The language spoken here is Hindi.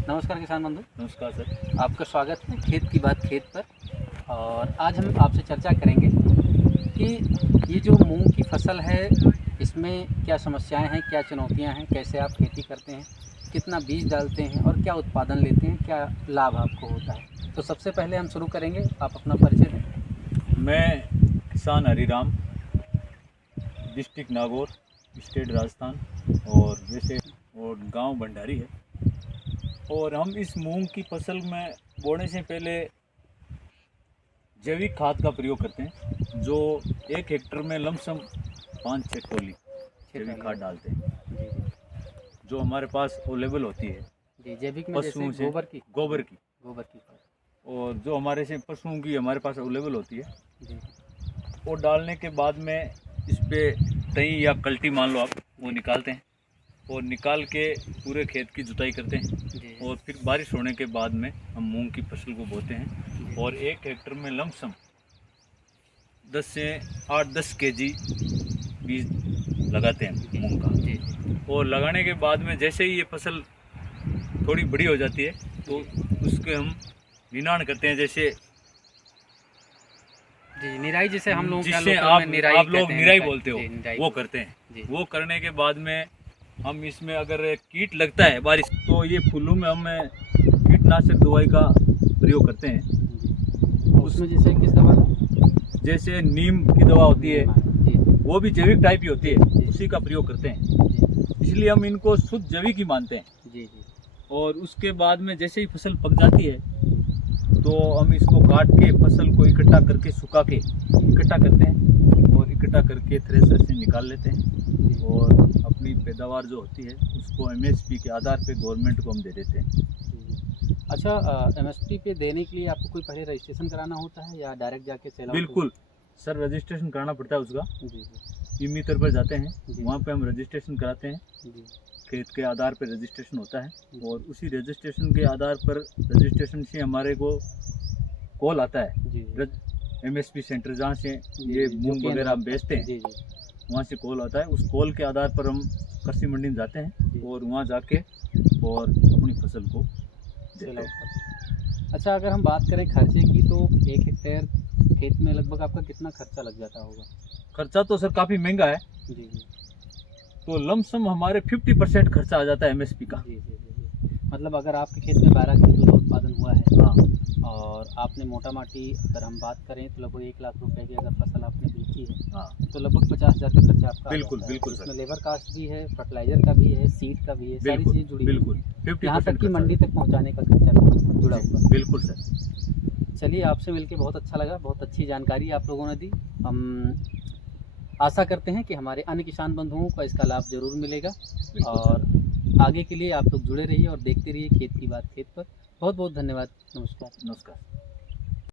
नमस्कार किसान बंधु। नमस्कार सर। आपका स्वागत है खेत की बात खेत पर। और आज हम आपसे चर्चा करेंगे कि ये जो मूंग की फसल है, इसमें क्या समस्याएं हैं, क्या चुनौतियां हैं, कैसे आप खेती करते हैं, कितना बीज डालते हैं और क्या उत्पादन लेते हैं, क्या लाभ आपको होता है। तो सबसे पहले हम शुरू करेंगे, आप अपना परिचय दें। मैं किसान हरिराम, डिस्ट्रिक्ट नागौर, स्टेट राजस्थान और गांव भंडारी है। और हम इस मूंग की फसल में बोने से पहले जैविक खाद का प्रयोग करते हैं, जो 1 हेक्टर में लमसम 5-6 ट्रॉली जैविक खाद डालते हैं, जी जो हमारे पास अवेलेबल होती है जी। जैविक में जैसे पशुओं से, गोबर की गोबर की, खाद। और जो हमारे से पशुओं की हमारे पास अवेलेबल होती है। जी वो डालने के बाद में इस पे तई या कल्टी मान लो आप, वो निकालते हैं और निकाल के पूरे खेत की जुताई करते हैं। जी और फिर बारिश होने के बाद में हम मूंग की फसल को बोते हैं। जी और 1 हेक्टर में लमसम 10 से 8-10 केजी बीज लगाते हैं मूंग का। जी और लगाने के बाद में जैसे ही ये फसल थोड़ी बड़ी हो जाती है तो उसके हम निनाण करते हैं, जैसे जी। निराई, जिसे हम लोग जिससे आप लोग निराई बोलते हो, वो करते हैं। वो करने के बाद में हम इसमें अगर कीट लगता है बारिश, तो ये फूलों में हम कीटनाशक दवाई का प्रयोग करते हैं। उसमें जैसे किस दवा? जैसे नीम की दवा होती है, जी वो भी जैविक टाइप ही होती है, जी। उसी का प्रयोग करते हैं। इसलिए हम इनको शुद्ध जैविक ही मानते हैं। जी जी। और उसके बाद में जैसे ही फसल पक जाती है तो हम इसको काट के फसल को इकट्ठा करके सुखा के इकट्ठा करते हैं और इकट्ठा करके थ्रेशर से निकाल लेते हैं। और अपनी पैदावार जो होती है उसको एमएसपी के आधार पे गवर्नमेंट को हम दे देते हैं। अच्छा, एमएसपी पे देने के लिए आपको कोई पहले रजिस्ट्रेशन कराना होता है या डायरेक्ट जाके सेल आउट? बिल्कुल सर, रजिस्ट्रेशन कराना पड़ता है उसका। जी ईमितर पर जाते हैं, जी। वहाँ पे हम रजिस्ट्रेशन कराते हैं। जी खेत के आधार पर रजिस्ट्रेशन होता है और उसी रजिस्ट्रेशन के आधार पर रजिस्ट्रेशन से हमारे को कॉल आता है जी। एमएसपी सेंटर, जहाँ से जी, ये जी, जो मूंग केंद्र वगैरह हम होता है। बेचते हैं, जी जी। वहाँ से कॉल आता है। उस कॉल के आधार पर हम कृषि मंडी में जाते हैं और वहाँ जाके और अपनी फसल को देते सेल आउट हैं। करते हैं। अच्छा, अगर हम बात करें खर्चे की, तो 1 हेक्टेयर खेत में लगभग आपका कितना खर्चा लग जाता होगा? खर्चा तो सर काफ़ी महंगा है, जी जी। तो लमसम हमारे 50% खर्चा आ जाता है एमएसपी का। जी जी जी जी। मतलब अगर आपके खेत में 12 क्विंटल का उत्पादन हुआ है, हाँ और आपने मोटा माटी अगर हम बात करें तो लगभग 1 लाख रुपए की अगर फसल आपने बेची है, हाँ, तो लगभग 50,000 का खर्चा आपका आ बिल्कुल जाता है। बिल्कुल इसमें सर, लेबर कास्ट भी है, फर्टिलाइजर का भी है, सीड का भी है, सारी बिल्कुल चीज़ें जुड़ी हुई बिल्कुल हैं। यहाँ तक 50% कि खर्चा मंडी तक पहुँचाने का खर्चा भी जुड़ा हुआ है। बिल्कुल सर। चलिए, आपसे मिलकर बहुत अच्छा लगा, बहुत अच्छी जानकारी आप लोगों ने दी। हम आशा करते हैं कि हमारे अन्य किसान बंधुओं को इसका लाभ ज़रूर मिलेगा। और आगे के लिए आप लोग जुड़े रहिए और देखते रहिए खेत की बात खेत पर। बहुत बहुत धन्यवाद। नमस्कार। नमस्कार।